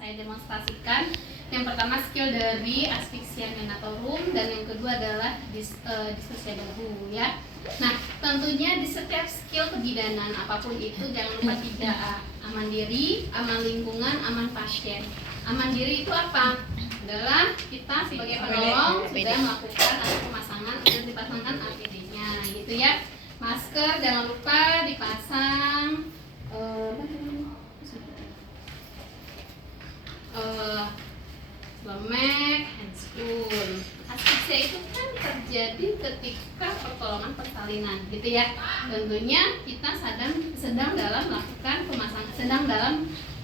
saya demonstrasikan. Yang pertama skill dari asfixia menatorum dan yang kedua adalah diskusia bahu ya. Nah, tentunya di setiap skill kebidanan apapun itu jangan lupa 3A. Aman diri, aman lingkungan, aman pasien. Aman diri itu apa? Adalah kita sebagai penolong sudah melakukan atau pemasangan atau dipasangkan APD-nya gitu ya. Masker jangan lupa dipasang lemek, handscoon. Asfixia itu kan terjadi ketika pertolongan persalinan gitu ya. Tentunya kita sedang dalam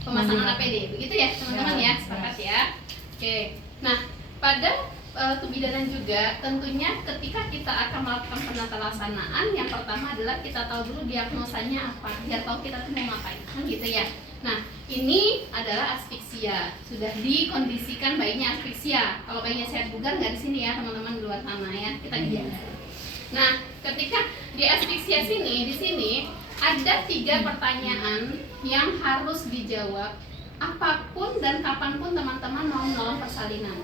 pemasangan APD begitu ya teman-teman ya, sepakat ya. Oke. Nah, pada kebidanan juga tentunya ketika kita akan melakukan penata laksanaan, yang pertama adalah kita tahu dulu diagnosanya apa, biar tahu kita tuh mau ngapain kan gitu ya. Nah, ini adalah asfiksia, sudah dikondisikan bayinya asfiksia. Kalau bayinya sehat bugar nggak di sini ya teman-teman, di luar sana ya, kita biasa. Nah, ketika di asfiksia di sini ada 3 pertanyaan yang harus dijawab apapun dan kapanpun teman-teman mau menolong persalinan.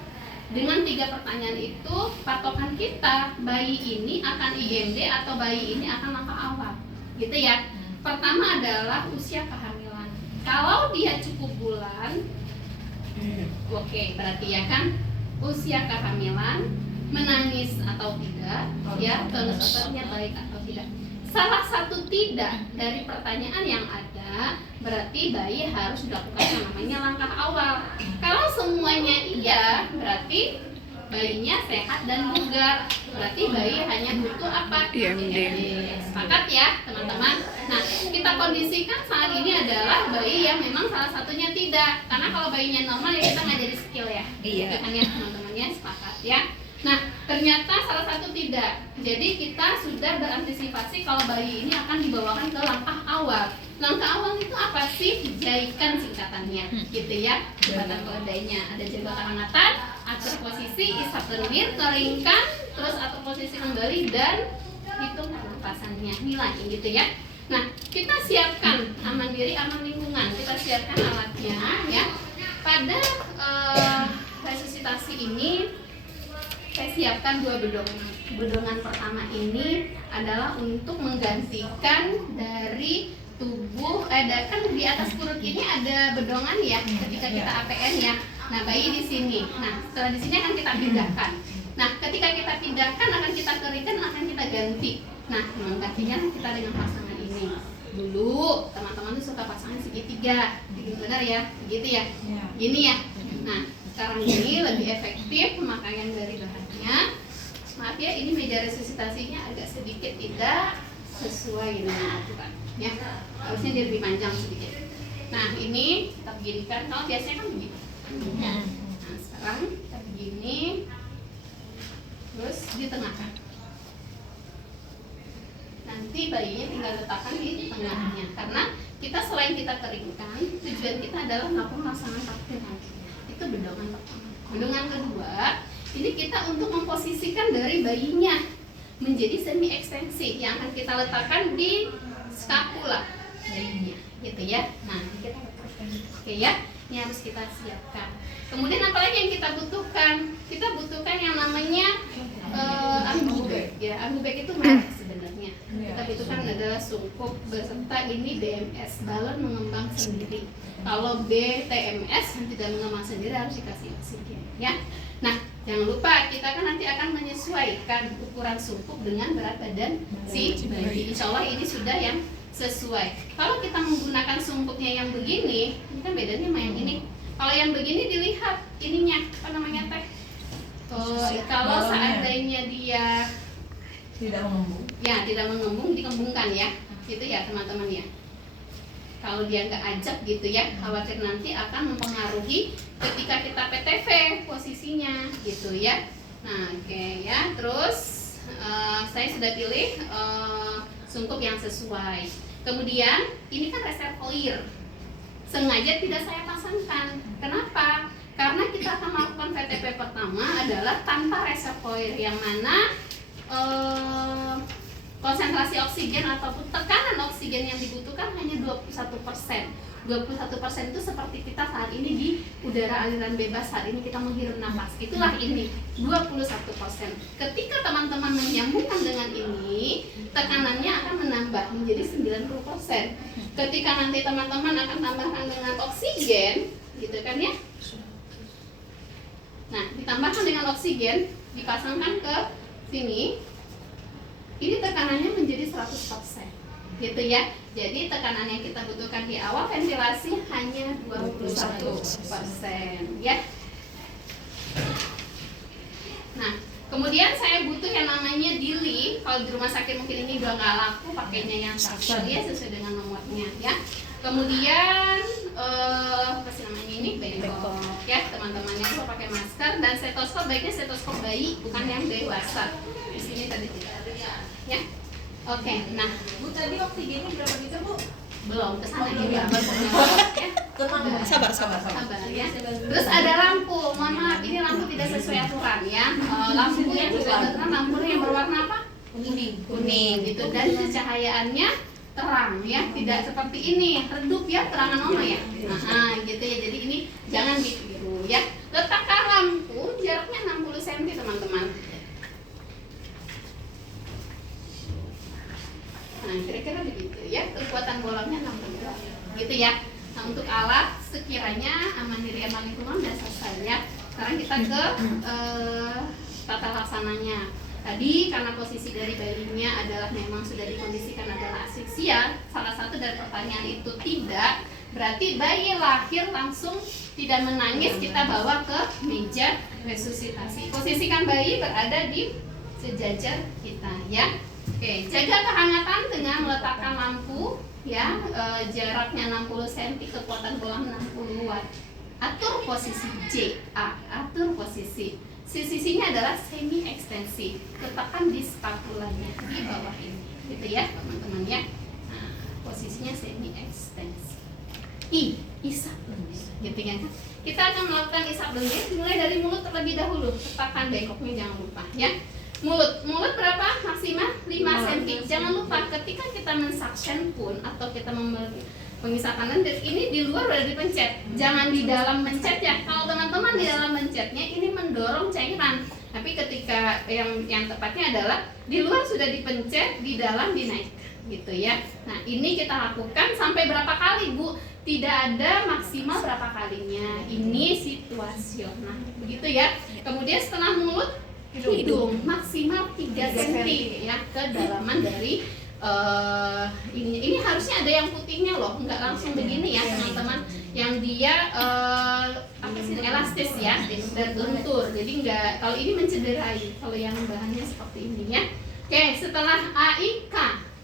Dengan 3 pertanyaan itu, patokan kita bayi ini akan IMD atau bayi ini akan langkah awal, gitu ya. Pertama adalah usia kehamilan. Kalau dia cukup bulan, oke, berarti ya kan usia kehamilan, menangis atau tidak, ya, tonus otornya baik atau tidak. Salah satu tidak dari pertanyaan yang ada, berarti bayi harus dilakukan yang namanya langkah awal. Kalau semuanya iya, berarti bayinya sehat dan bugar. Berarti bayi hanya butuh apa? IMD. Sepakat ya teman-teman. Nah, kita kondisikan saat ini adalah bayi yang memang salah satunya tidak. Karena kalau bayinya normal ya kita nggak jadi skill ya. Iya. Kan ya teman-teman ya, sepakat ya. Nah, ternyata salah satu tidak. Jadi kita sudah berantisipasi kalau bayi ini akan dibawakan ke langkah awal. Langkah awal itu apa sih? Jaikan singkatannya, gitu ya. Jembatan keledainya ada jaga kehangatan, atur posisi, isap lendir, keringkan, terus atur posisi kembali dan hitung pernapasannya. Nilai gitu ya. Nah, kita siapkan aman diri, aman lingkungan. Kita siapkan alatnya ya. Pada resusitasi ini saya siapkan 2 bedongan. Bedongan pertama ini adalah untuk menggantikan dari tubuh, kan di atas perut ini ada bedongan ya ketika kita APN ya. Nah, bayi di sini. Nah, setelah di sini akan kita pindahkan. Nah, ketika kita pindahkan akan kita keringkan, akan kita ganti. Nah, menggantinya kita dengan pasangan ini. Dulu teman-teman tuh suka pasangan segitiga, benar ya, begitu ya. Gini ya. Nah, sekarang ini lebih efektif pemakaian dari bahannya. Maaf ya, ini meja resusitasinya agak sedikit tidak sesuai dengan aturan ya. Harusnya dia lebih panjang sedikit. Nah, ini kita beginikan. Kalau biasanya kan begini. Nah, sekarang kita begini. Terus ditengahkan. Nanti bayinya tinggal letakkan di tengahnya. Karena kita selain kita keringkan, tujuan kita adalah melakukan pasangan takbiran. Itu bedongan pertama. Bedongan kedua, ini kita untuk memposisikan dari bayinya menjadi semi ekstensi yang akan kita letakkan di skapula bayinya, gitu ya. Nah, kita letakkan, oke ya. Ini harus kita siapkan. Kemudian apalagi yang kita butuhkan? Kita butuhkan yang namanya ambubek ya. Ambubek itu merek sebenarnya. Kita butuhkan adalah sungkup beserta ini BMS, balon mengembang sendiri. Kalau BTMS yang tidak mengembang sendiri harus dikasih oksigen ya. Nah, jangan lupa kita kan nanti akan menyesuaikan ukuran sungkup dengan berat badan si bayi. Insya Allah ini sudah yang sesuai. Kalau kita menggunakan sungkupnya yang begini, ini kan bedanya sama yang ini. Kalau yang begini dilihat ininya apa namanya teh? Kalau seandainya dia tidak mengembung, ya tidak mengembung, dikembungkan ya, gitu ya teman-teman ya. Kalau dia nggak ajak gitu ya, khawatir nanti akan mempengaruhi ketika kita PTV posisinya gitu ya. Nah, oke ya. Terus saya sudah pilih sungkup yang sesuai. Kemudian ini kan reservoir, sengaja tidak saya pasangkan. Kenapa? Karena kita akan melakukan PTP pertama adalah tanpa reservoir, yang mana konsentrasi oksigen ataupun tekanan oksigen yang dibutuhkan hanya 21%. 21% itu seperti kita saat ini di udara aliran bebas, saat ini kita menghirup napas. Itulah ini 21%. Ketika teman-teman menyambungkan dengan ini, tekanannya akan menambah menjadi 90%. Ketika nanti teman-teman akan tambahkan dengan oksigen, gitu kan ya. Nah, ditambahkan dengan oksigen, dipasangkan ke sini, ini tekanannya menjadi 100%. Gitu ya. Jadi tekanan yang kita butuhkan di awal ventilasi hanya 21%, ya. Nah, kemudian saya butuh yang namanya Dili. Kalau di rumah sakit mungkin ini udah nggak laku, pakainya yang Saxon ya, sesuai dengan nomornya ya. Kemudian apa sih namanya ini, bengkok ya, teman-teman yang mau pakai masker, dan stetoskop baiknya stetoskop bayi, bukan yang dewasa. Di sini tadi tidak ada ya. Oke, nah Bu, tadi oksigennya berapa liter, Bu? belum kesana Oh, juga ya. Sabar. Sabar ya. Terus ada lampu, mohon maaf ini lampu tidak sesuai aturan ya. Lampu yang kebetulan lampu yang berwarna apa? Kuning gitu, dan cahayaannya terang ya, tidak seperti ini redup ya, terangan oma ya. Nah, gitu ya. Jadi ini jangan ditiru ya. Letakkan lampu jaraknya 60 cm teman-teman. Nah, kira-kira begitu ya, kekuatan bolongnya 60 gitu ya. Nah, untuk alat sekiranya aman diri aman lingkungan sudah selesai ya. Sekarang kita ke tata laksananya. Tadi karena posisi dari bayinya adalah memang sudah dikondisikan adalah asfiksia, salah satu dari pertanyaan itu tidak, berarti bayi lahir langsung tidak menangis, kita bawa ke meja resusitasi. Posisikan bayi berada di sejajar kita ya. Oke, jaga kehangatan dengan meletakkan lampu ya, jaraknya 60 cm, kekuatan bola 60 watt. Atur posisi JA, atur posisi. Sisinya adalah semi ekstensi. Letakkan di spatulanya di bawah ini. Gitu ya, teman-teman ya. Nah, posisinya semi ekstensi. Isap lendir. Gitu ya. Kita akan melakukan isap lendir mulai dari mulut terlebih dahulu. Letakkan bengkoknya jangan lupa ya. Mulut berapa? Maksimal 5 cm. Jangan lupa ketika kita mensuction pun atau kita mengisapkan lendir, ini di luar udah dipencet, jangan di dalam mencet ya. Kalau teman-teman di dalam mencetnya ini mendorong cairan, tapi ketika yang tepatnya adalah di luar sudah dipencet, di dalam dinaikkan gitu ya. Nah, ini kita lakukan sampai berapa kali, Bu? Tidak ada maksimal berapa kalinya, ini situasional begitu ya. Kemudian setelah mulut, hidung maksimal 3 cm ya, kedalaman dari ini harusnya ada yang putihnya loh, nggak langsung begini ya teman-teman, yang dia apa sih, elastis ya dan lentur, jadi nggak, kalau ini mencederai kalau yang bahannya seperti ini ya. Oke, setelah AIK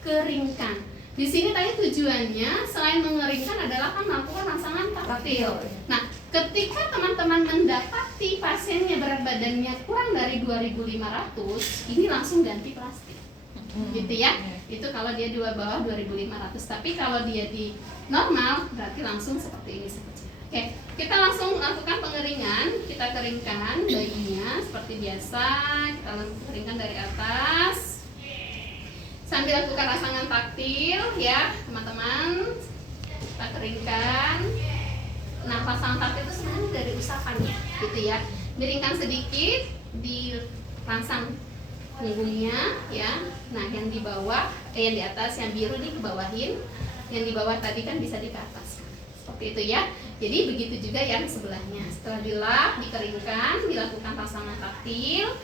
keringkan. Di sini tadi tujuannya selain mengeringkan adalah kan melakukan rangsangan taktil. Nah, ketika teman-teman mendapati pasiennya berat badannya kurang dari 2.500, ini langsung ganti plastik. Gitu ya. Itu kalau dia di bawah 2.500. Tapi kalau dia di normal berarti langsung seperti ini saja. Oke, kita langsung lakukan pengeringan. Kita keringkan bayinya seperti biasa. Kita keringkan dari atas. Sambil lakukan rangsangan taktil ya, teman-teman. Kita keringkan. Nah, rangsangan taktil itu sebenarnya dari usapannya, gitu ya. Miringkan sedikit, dirangsang punggungnya ya. Nah, yang di bawah, yang di atas, yang biru dikebawahin, yang di bawah tadi kan bisa di atas. Seperti itu ya. Jadi begitu juga yang sebelahnya. Setelah dilap, dikeringkan, dilakukan rangsangan taktil.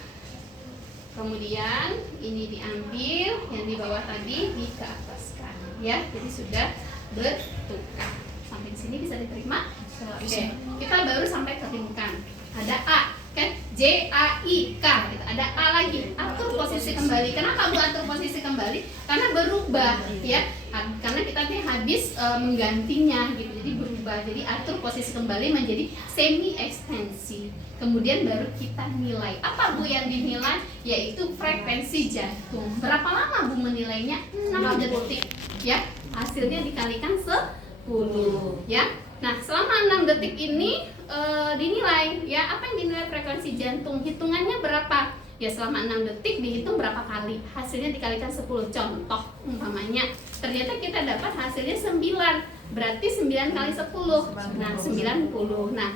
Kemudian ini diambil, yang di bawah tadi dikeataskan ya. Jadi sudah bertukar. Sampai sini bisa diterima? Oke. Kita baru sampai keringkan. Ada A kan, JAIK gitu. Ada A lagi, atur posisi kembali. Kenapa Bu atur posisi kembali? Karena berubah ya. Karena kita nih habis menggantinya gitu. Jadi berubah. Jadi atur posisi kembali menjadi semi ekstensi. Kemudian baru kita nilai. Apa Bu yang dinilai? Yaitu frekuensi jantung. Berapa lama Bu menilainya? 6 detik ya. Hasilnya dikalikan 10 ya. Nah, selama 6 detik ini dinilai ya, apa yang dinilai frekuensi jantung, hitungannya berapa ya, selama 6 detik dihitung berapa kali, hasilnya dikalikan 10. Contoh umpamanya ternyata kita dapat hasilnya 9, berarti 9 kali 10. Nah, 90. Nah,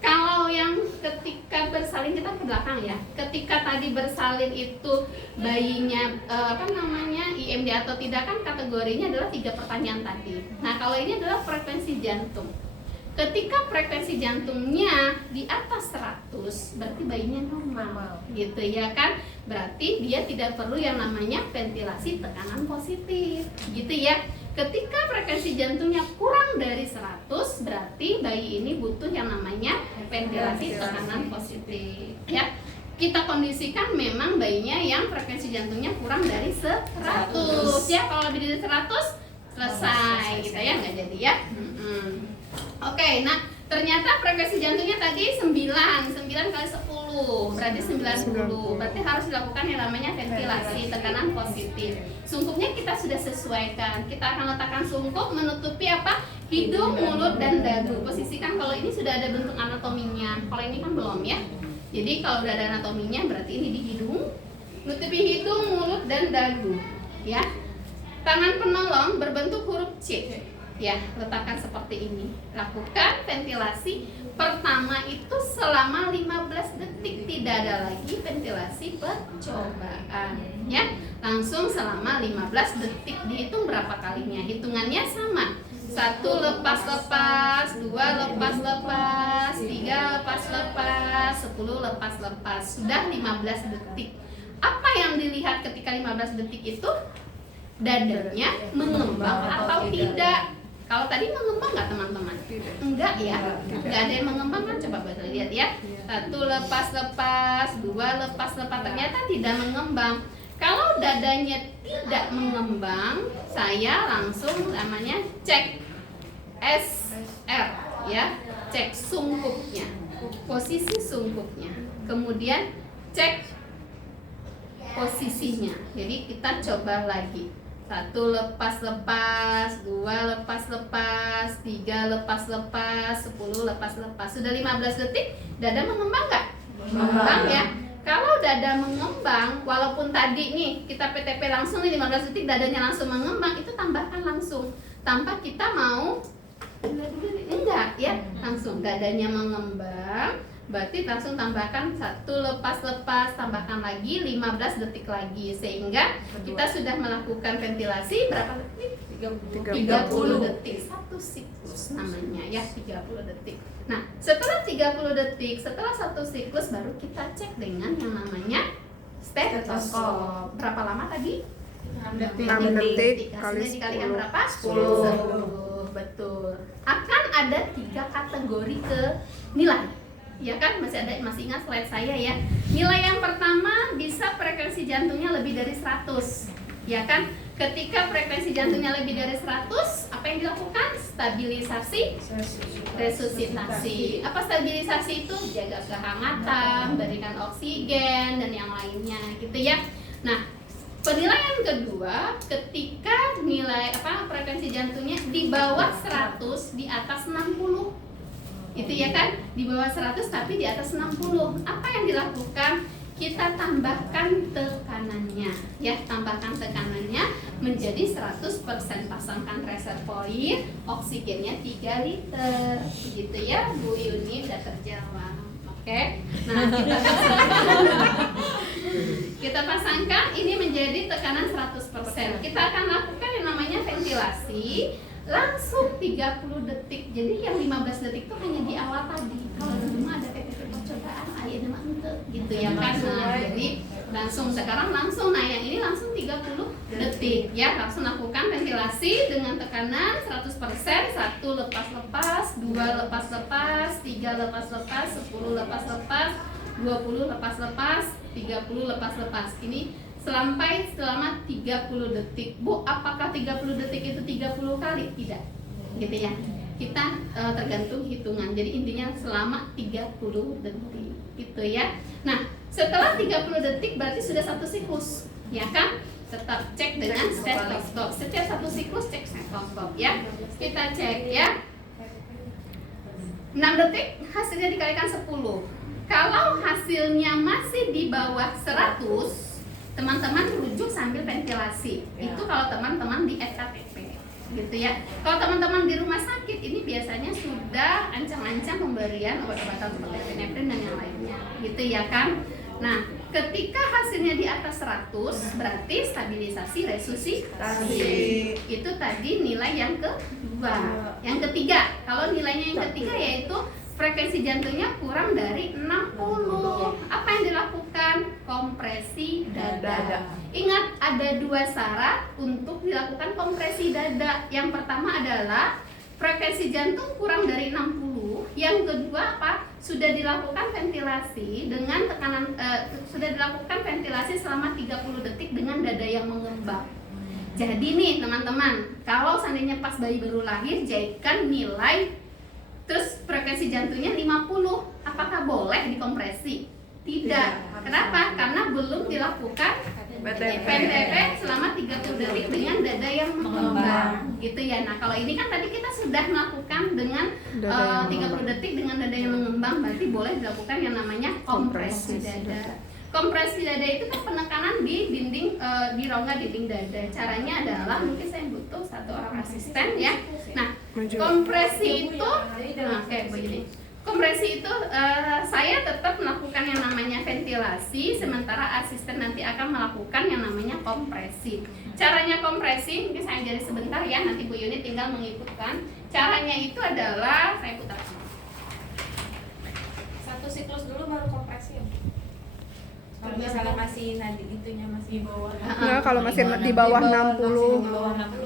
kalau yang ketika bersalin, kita ke belakang ya. Ketika tadi bersalin itu bayinya IMD atau tidak, kan kategorinya adalah 3 pertanyaan tadi. Nah, kalau ini adalah frekuensi jantung. Ketika frekuensi jantungnya di atas 100, berarti bayinya normal, gitu ya kan? Berarti dia tidak perlu yang namanya ventilasi tekanan positif, gitu ya. Ketika frekuensi jantungnya kurang dari 100, berarti bayi ini butuh yang namanya ventilasi tekanan positif, ya. Kita kondisikan memang bayinya yang frekuensi jantungnya kurang dari 100, ya. Kalau lebih dari 100, selesai, gitu ya, nggak jadi ya. Oke, nah ternyata frekuensi jantungnya tadi 9 kali 10, berarti 90. Berarti harus dilakukan yang namanya ventilasi tekanan positif. Sungkupnya kita sudah sesuaikan. Kita akan letakkan sungkup menutupi apa? Hidung, mulut, dan dagu. Posisikan kalau ini sudah ada bentuk anatominya. Kalau ini kan belum ya. Jadi kalau udah ada anatominya berarti ini di hidung, nutupi hidung, mulut, dan dagu. Ya. Tangan penolong berbentuk huruf C. Ya, letakkan seperti ini. Lakukan ventilasi pertama itu selama 15 detik. Tidak ada lagi ventilasi percobaan. Ya, langsung selama 15 detik. Dihitung berapa kalinya? Hitungannya sama. 1 lepas-lepas, 2 lepas-lepas, 3 lepas-lepas, 10 lepas-lepas. Sudah 15 detik. Apa yang dilihat ketika 15 detik itu? Dadanya mengembang atau tidak? Kalau tadi mengembang nggak teman-teman? Enggak ya, nggak ada yang mengembang kan? Coba baca lihat ya. 1 lepas-lepas, 2 lepas-lepas, ternyata tidak mengembang. Kalau dadanya tidak mengembang, saya langsung namanya cek SR ya, cek sungkupnya, posisi sungkupnya, kemudian cek posisinya. Jadi kita coba lagi. 1 lepas-lepas, 2 lepas-lepas, 3 lepas-lepas, 10 lepas-lepas. Sudah 15 detik, dada mengembang nggak? Mengembang ya. Kalau dada mengembang, walaupun tadi nih kita PTP langsung nih 15 detik dadanya langsung mengembang, itu tambahkan langsung. Tanpa kita mau enggak ya, langsung dadanya mengembang. Berarti langsung tambahkan 1 lepas-lepas, tambahkan lagi 15 detik lagi, sehingga kita sudah melakukan ventilasi berapa detik? 30 detik. Satu siklus namanya ya, 30 detik. Nah, setelah 30 detik, setelah satu siklus baru kita cek dengan yang namanya stetoskop. Berapa lama tadi? 6 detik Hasilnya kali dikalikan 10. berapa? 10. Betul. Akan ada 3 kategori ke nilai. Ya kan, masih ingat slide saya ya. Nilai yang pertama bisa frekuensi jantungnya lebih dari 100. Ya kan? Ketika frekuensi jantungnya lebih dari 100, apa yang dilakukan? Stabilisasi, resusitasi. Apa stabilisasi itu? Jaga kehangatan, berikan oksigen dan yang lainnya gitu ya. Nah, penilaian kedua, ketika nilai frekuensi jantungnya di bawah 100, di atas 60. Itu ya kan, di bawah 100 tapi di atas 60. Apa yang dilakukan? Kita tambahkan tekanannya ya, tambahkan tekanannya menjadi 100%, pasangkan reservoir, oksigennya 3 liter begitu ya. Bu Yuni udah terjawab. Oke. Nah, kita pasangkan ini menjadi tekanan 100%. Kita akan lakukan yang namanya ventilasi langsung 30 detik. Jadi yang 15 detik itu hanya di awal tadi. Kalau dulu ada PPP percobaan, ayo nama ente gitu ya kan. Nah, jadi sekarang langsung. Nah, yang ini langsung 30 detik ya. Langsung lakukan ventilasi dengan tekanan 100%. 1 lepas-lepas, 2 lepas-lepas, 3 lepas-lepas, 10 lepas-lepas, 20 lepas-lepas, 30 lepas-lepas. Ini selama 30 detik. Bu, apakah 30 detik itu 30 kali? Tidak. Gitu ya. Kita tergantung hitungan. Jadi intinya selama 30 detik. Gitu ya. Nah, setelah 30 detik berarti sudah satu siklus. Ya kan? Tetap cek dengan stetoskop. Setiap satu siklus cek stetoskop ya. Kita cek ya. 6 detik hasilnya dikalikan 10. Kalau hasilnya masih di bawah 100, teman-teman rujuk sambil ventilasi. Itu kalau teman-teman di FKTP. gitu ya. Kalau teman-teman di rumah sakit ini biasanya sudah ancang-ancang pemberian obat-obatan seperti epinefrin dan yang lainnya, gitu ya kan. Nah, ketika hasilnya di atas 100 berarti stabilisasi resusitasi. Itu tadi nilai yang kedua. Yang ketiga, kalau nilainya yang ketiga yaitu frekuensi jantungnya kurang dari 60. Apa yang dilakukan? Kompresi dada. Ingat, ada 2 syarat untuk dilakukan kompresi dada. Yang pertama adalah frekuensi jantung kurang dari 60. Yang kedua apa? Sudah dilakukan ventilasi dengan tekanan sudah dilakukan ventilasi selama 30 detik dengan dada yang mengembang. Jadi nih teman-teman, kalau seandainya pas bayi baru lahir jadikan nilai terus frekuensi jantungnya 50, apakah boleh dikompresi? Tidak. Kenapa? Karena belum dilakukan PNTP selama 30 detik dengan dada yang mengembang, gitu ya. Nah, kalau ini kan tadi kita sudah melakukan dengan 30 detik dengan dada yang mengembang, berarti boleh dilakukan yang namanya kompresi dada. Kompresi dada itu kan penekanan di dinding di rongga dinding dada. Caranya adalah mungkin saya butuh satu orang asisten ya. Nah, kompresi itu kayak begini. Kompresi itu saya tetap melakukan yang namanya ventilasi, sementara asisten nanti akan melakukan yang namanya kompresi. Caranya kompresi, mungkin saya ajari sebentar ya, nanti Bu Yuni tinggal mengikutkan. Caranya itu adalah, saya putar. Satu siklus dulu baru kompresi ya. Kalau misalnya masih nadi itunya masih di bawah. Enggak, kalau masih di bawah 60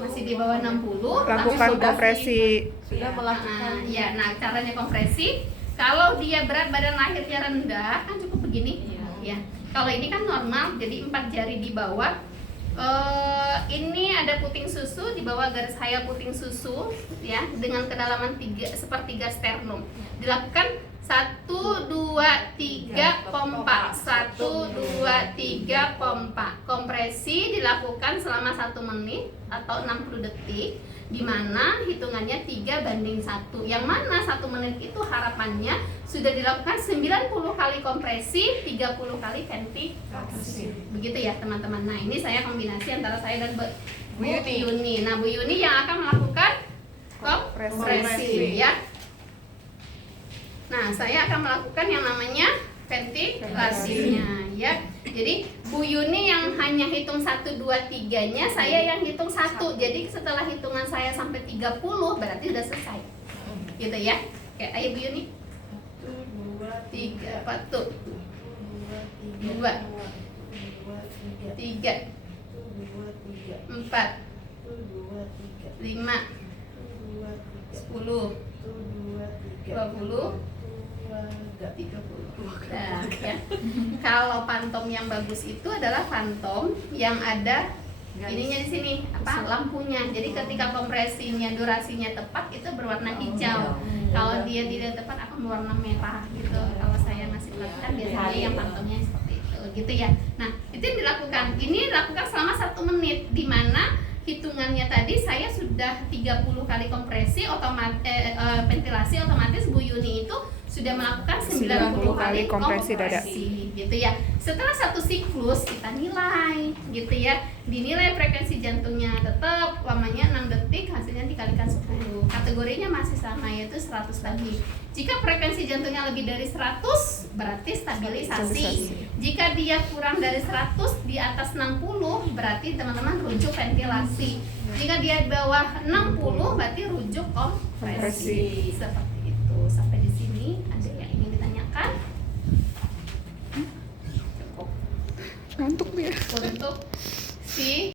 Masih di bawah 60 lakukan kompresi. Sudah melakukan. Ya, nah caranya kompresi. Kalau dia berat badan lahirnya rendah kan cukup begini. Ya. Kalau ini kan normal, jadi 4 jari di bawah. Ini ada puting susu, di bawah garis hayal puting susu ya, dengan kedalaman 1/3 sternum. Dilakukan 1, 2, 3 pompa. 1, 2, 3 pompa. Kompresi dilakukan selama 1 menit atau 60 detik, di mana hitungannya 3:1. Yang mana 1 menit itu harapannya sudah dilakukan 90 kali kompresi, 30 kali ventilasi. Begitu ya teman-teman. Nah, ini saya kombinasi antara saya dan Bu Yuni. Nah, Bu Yuni yang akan melakukan kompresi ya. Nah, saya akan melakukan yang namanya ventilasinya ya. Jadi Bu Yuni yang hanya hitung 1, 2, 3-nya, saya yang hitung 1. Jadi setelah hitungan saya sampai 30 berarti udah selesai. Gitu ya. Oke, ayo Bu Yuni. 3, 1, 2, 3, 4, 5, 10, 20, 30. Nah, ya. Kalau pantom yang bagus itu adalah pantom yang ada ininya di sini, apa, lampunya. Jadi ketika kompresinya durasinya tepat itu berwarna hijau. Kalau dia tidak tepat akan berwarna merah gitu. Kalau saya masih lakukan biasanya yang pantomnya seperti itu, gitu ya. Nah, itu yang dilakukan. Ini dilakukan selama 1 menit, di mana hitungannya tadi saya sudah 30 kali kompresi ventilasi, otomatis Bu Yuni itu sudah melakukan 90 kali kompresi dada, gitu ya. Setelah 1 siklus kita nilai, gitu ya. Dinilai frekuensi jantungnya tetap lamanya 6 detik, hasilnya dikalikan 10. Kategorinya masih sama, yaitu 100 lagi. Jika frekuensi jantungnya lebih dari 100 berarti stabilisasi. Jika dia kurang dari 100, di atas 60 berarti teman-teman rujuk ventilasi. Jika dia di bawah 60 berarti rujuk kompresi. Seperti itu. Sampai di sini ada yang ingin ditanyakan? Cukup. Ngantuk dia. Untuk si